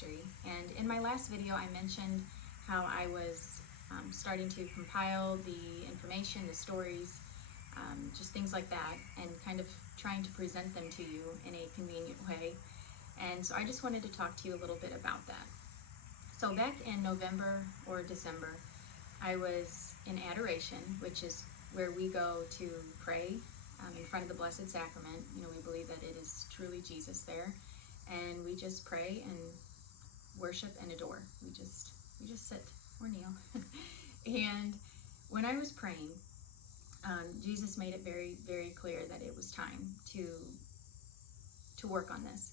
ministry. And in my last video, I mentioned how I was starting to compile the information, the stories, just things like that, and kind of trying to present them to you in a convenient way. And so I just wanted to talk to you a little bit about that. So back in November or December, I was in adoration, which is where we go to pray in front of the Blessed Sacrament. You know, we believe that it is truly Jesus there, and we just pray and worship and adore. We just sit or kneel. And when I was praying, Jesus made it very, very clear that it was time to work on this.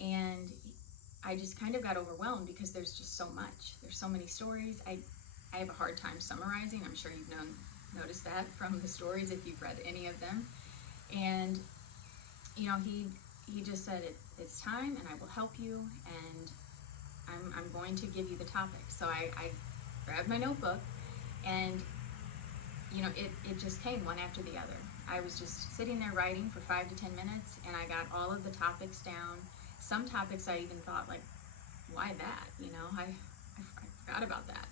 And I just kind of got overwhelmed because there's just so much. There's so many stories. I have a hard time summarizing. I'm sure you've noticed that from the stories if you've read any of them. And you know, he just said it's time, and I will help you, and I'm going to give you the topic. So I grabbed my notebook, and you know, it just came one after the other. I was just sitting there writing for 5 to 10 minutes, and I got all of the topics down. Some topics I even thought, like, why that? You know, I forgot about that.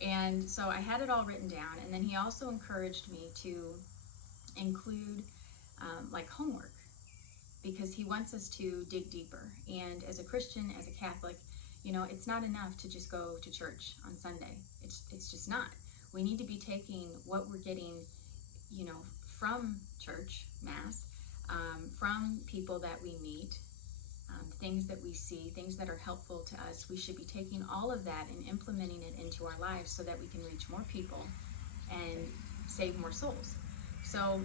And so I had it all written down, and then he also encouraged me to include like homework, because he wants us to dig deeper. And as a Christian, as a Catholic, you know, it's not enough to just go to church on Sunday. It's just not. We need to be taking what we're getting, you know, from church, Mass, from people that we meet, things that we see, things that are helpful to us. We should be taking all of that and implementing it into our lives so that we can reach more people and save more souls. So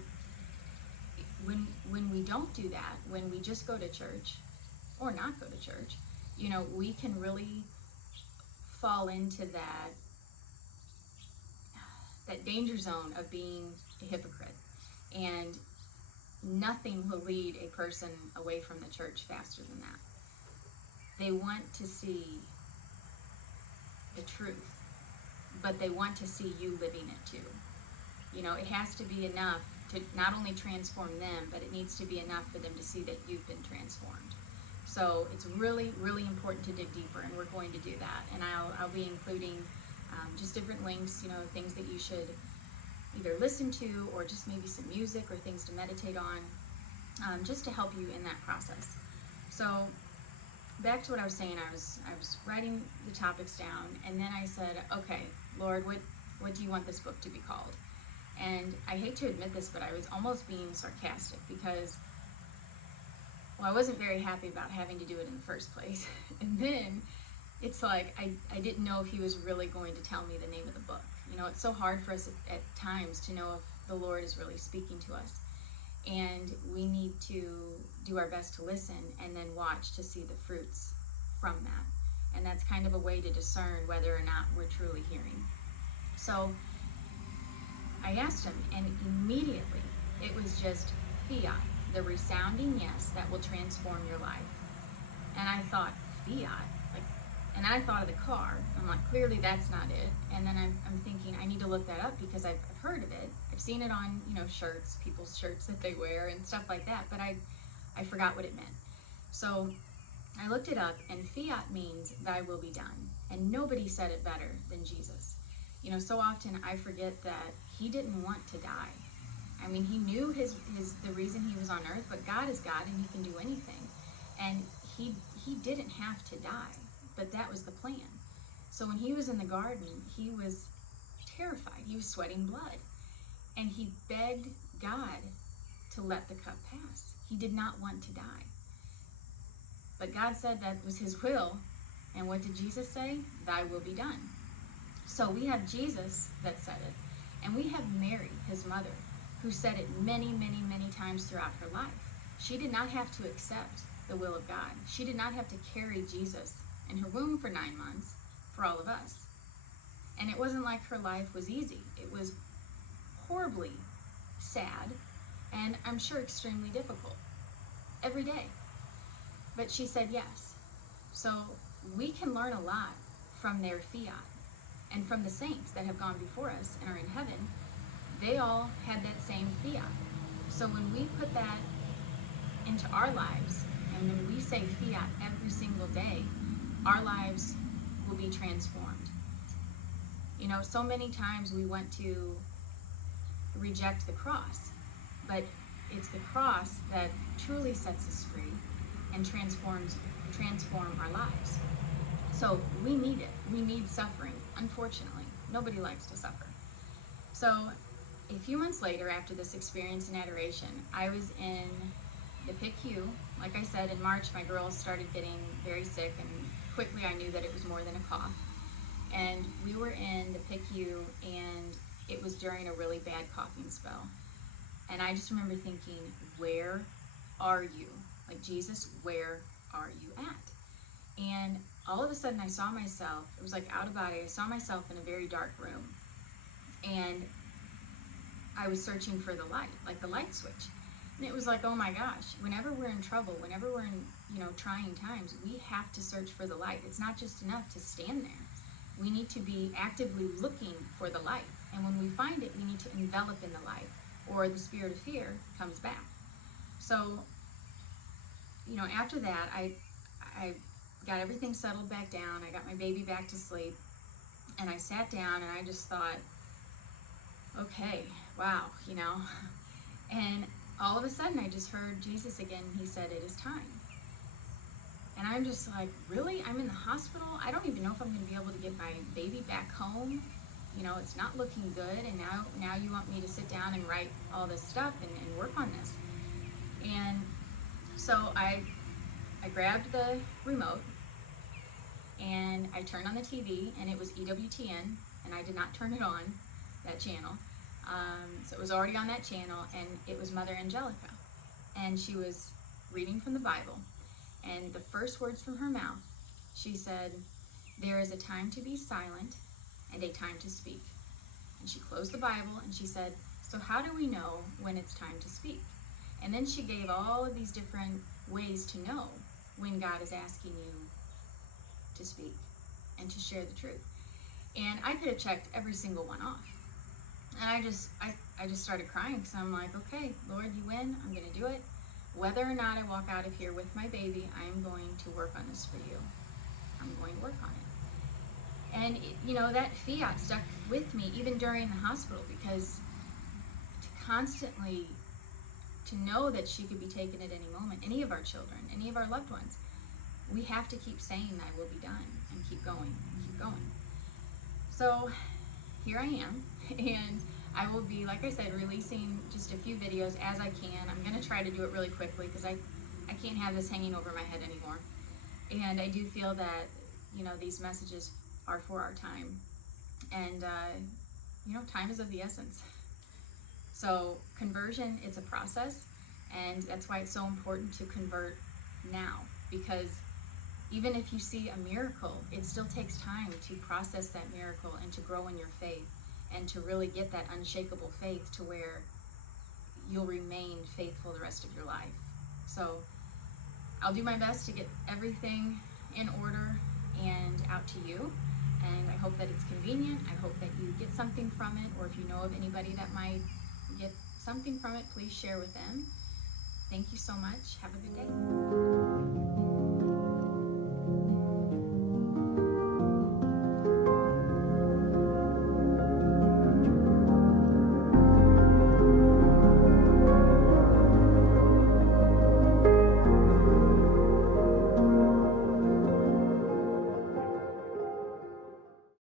when we don't do that, when we just go to church or not go to church, you know, we can really fall into that danger zone of being a hypocrite. And nothing will lead a person away from the church faster than that. They want to see the truth, but they want to see you living it too. You know, it has to be enough to not only transform them, but it needs to be enough for them to see that you've been transformed. So it's really, really important to dig deeper, and we're going to do that. And I'll be including just different links, you know, things that you should either listen to, or just maybe some music or things to meditate on, just to help you in that process. So back to what I was saying, I was writing the topics down, and then I said, okay, Lord, what do you want this book to be called? And I hate to admit this, but I was almost being sarcastic, because, well, I wasn't very happy about having to do it in the first place. And then it's like I didn't know if he was really going to tell me the name of the book. You know, it's so hard for us at times to know if the Lord is really speaking to us. And we need to do our best to listen and then watch to see the fruits from that. And that's kind of a way to discern whether or not we're truly hearing. So I asked him, and immediately it was just Fiat, the resounding yes that will transform your life. And I thought, Fiat? And I thought of the car. I'm like, clearly that's not it. And then I'm thinking, I need to look that up, because I've heard of it. I've seen it on, you know, shirts, people's shirts that they wear and stuff like that, but I forgot what it meant. So I looked it up, and Fiat means thy will be done. And nobody said it better than Jesus. You know, so often I forget that he didn't want to die. I mean, he knew the reason he was on earth, but God is God, and he can do anything. And he didn't have to die. But that was the plan. So when he was in the garden, he was terrified. He was sweating blood. And he begged God to let the cup pass. He did not want to die. But God said that was his will. And what did Jesus say? Thy will be done. So we have Jesus that said it. And we have Mary, his mother, who said it many, many, many times throughout her life. She did not have to accept the will of God. She did not have to carry Jesus in her womb for 9 months for all of us. And it wasn't like her life was easy. It was horribly sad, and I'm sure extremely difficult every day. But she said yes. So we can learn a lot from their Fiat, and from the saints that have gone before us and are in heaven. They all had that same Fiat. So when we put that into our lives, and when we say Fiat every single day, our lives will be transformed. You know, so many times we want to reject the cross, but it's the cross that truly sets us free and transform our lives. So we need it. We need suffering. Unfortunately, nobody likes to suffer. So a few months later, after this experience in adoration, I was in the PICU. Like I said, in March, my girls started getting very sick, and quickly I knew that it was more than a cough. And we were in the PICU, and it was during a really bad coughing spell. And I just remember thinking, where are you? Like, Jesus, where are you at? And all of a sudden I saw myself, it was like out of body, I saw myself in a very dark room. And I was searching for the light, like the light switch. And it was like, oh my gosh, whenever we're in trouble, whenever we're in, trying times, we have to search for the light. It's not just enough to stand there. We need to be actively looking for the light. And when we find it, we need to envelop in the light, or the spirit of fear comes back. So, after that, I got everything settled back down. I got my baby back to sleep, and I sat down and I just thought, okay, wow, And all of a sudden I just heard Jesus again. He said, it is time. And I'm just like, really? I'm in the hospital? I don't even know if I'm going to be able to get my baby back home. It's not looking good. And now you want me to sit down and write all this stuff and work on this. And so I grabbed the remote and I turned on the TV, and it was EWTN, and I did not turn it on, that channel. So it was already on that channel, and it was Mother Angelica. And she was reading from the Bible. And the first words from her mouth, she said, there is a time to be silent and a time to speak. And she closed the Bible and she said, so how do we know when it's time to speak? And then she gave all of these different ways to know when God is asking you to speak and to share the truth. And I could have checked every single one off. And I just started crying, because I'm like, okay, Lord, you win. I'm going to do it. Whether or not I walk out of here with my baby, I am going to work on this for you. I'm going to work on it. And, that Fiat stuck with me even during the hospital, because to know that she could be taken at any moment, any of our children, any of our loved ones, we have to keep saying, thy will be done, and keep going, and keep going. So here I am, and I will be, like I said, releasing just a few videos as I can. I'm going to try to do it really quickly, because I can't have this hanging over my head anymore. And I do feel that, these messages are for our time. And, time is of the essence. So conversion, it's a process, and that's why it's so important to convert now, because even if you see a miracle, it still takes time to process that miracle and to grow in your faith, and to really get that unshakable faith to where you'll remain faithful the rest of your life. So I'll do my best to get everything in order and out to you. And I hope that it's convenient. I hope that you get something from it, or if you know of anybody that might get something from it, please share with them. Thank you so much. Have a good day.